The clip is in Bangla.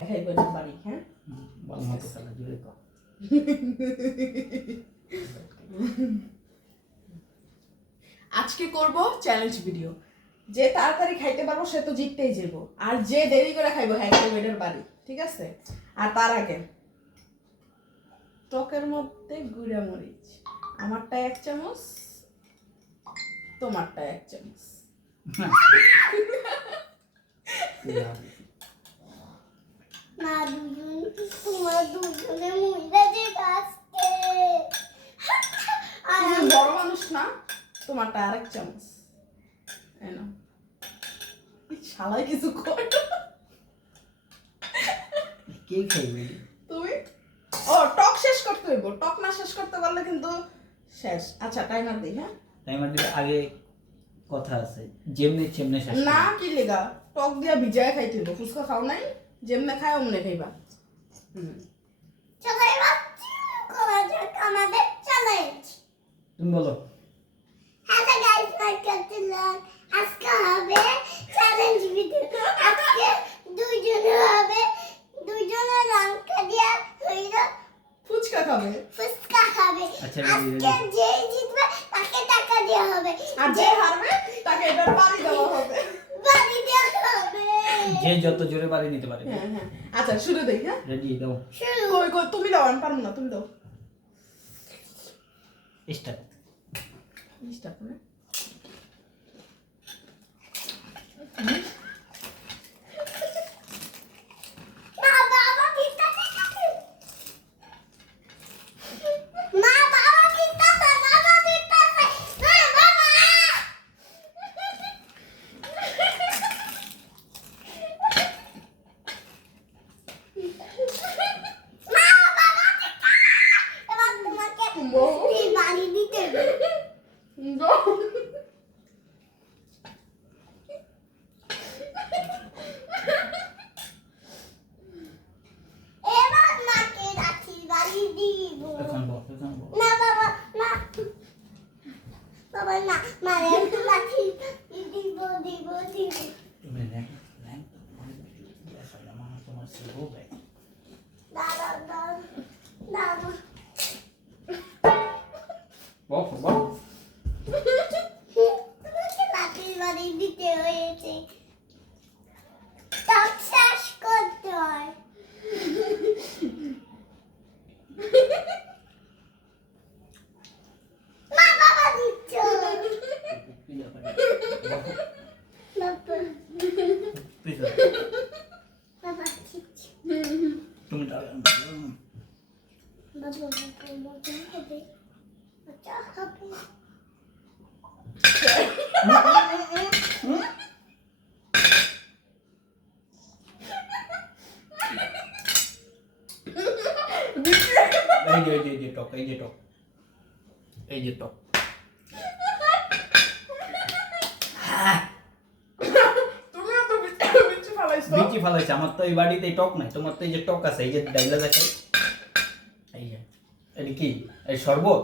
খাইবেন বাড়ি হ্যাঁ বল মতো খেলা জুড়ে তো আজকে করব চ্যালেঞ্জ ভিডিও যে তাড়াতাড়ি খাইতে পারবো সে তো জিততেই যাব আর যে দেরি করে খাইবো হ্যাঁ খাইবেন বাড়ি ঠিক আছে আর তার আগে টকের মধ্যে গুঁড়া মরিচ আমারটা 1 চামচ তোমারটা 1 চামচ না দুজন তোমার দুজনে মুইরা যে আজকে তুমি বড় মানুষ না তোমারটা 1 চামচ এনো শালাই কিছু কর কে খাইবে তুমি ও টক শেষ করতে হইব টক না শেষ করতে পারলে কিন্তু শেষ আচ্ছা টাইমার দেই হ্যাঁ টাইমার দিলে আগে কথা আছে যেমনে চেমনে শেষ না কি লেগা টক দিয়া ভিজায় খাইতে হইব ফুচকা খাও নাই যেমনে খায় অমনে খাইবা সবাই বাচ্চা করা যাক আমাদের চ্যালেঞ্জ তুমি বলো hello guys welcome to learn আজকে হবে চ্যালেঞ্জ ভিডিও আজকে দুইজনে হবে দুইজনে লঙ্কা দিয়া হইলো ফুচকা খাবে ফুচকা খাবে আচ্ছা, আজকে যে জিতবে তাকে টাকা দেওয়া হবে আর যে হারবে তাকে এটার বাড়ি দেওয়া হবে বাড়ি দেওয়া হবে যে যত জোরে বাড়ি নিতে পারে হ্যাঁ হ্যাঁ আচ্ছা শুরু দেই হ্যাঁ রেডি দাও শুরু কই কই তুমি দাও আমি পারবো না তুমি দাও স্টার্ট স্টার্ট করে মা বাবা কিতাতে মা বাবা কিতাতে বাবা কিতাতে মা বাবা মা বাবা কিতাতে এবার তোমাকে এই বাড়ি দিতে হবে দাও এবার মাকে রাখি বাড়ি দিব এখন বল না বাবা না বাবা না মারে একটু লাঠি দিব দিব দিব তুমি র্যাঙ্ক র্যাঙ্ক আসলে মা তোমার সে হবে দাদা দাদা দাদা বল বল তোমাকে লাঠি বাড়ি দিতে হয়েছে তাও শেষ করতে হয় মা বাবা দিচ্ছ বাবা বাবা দিচ্ছ তুমি বাবা মজা হবে মজা হবে এই যে টক এই যে টক এই যে টক তুমি তো বিচি ফালাইছো বিচি ফালাইছে আমার তো এই বাড়িতে টক নাই তোমার তো এই যে টক আছে এই যে ডাইলা দেখাই এই যে এটা কি এই শরবত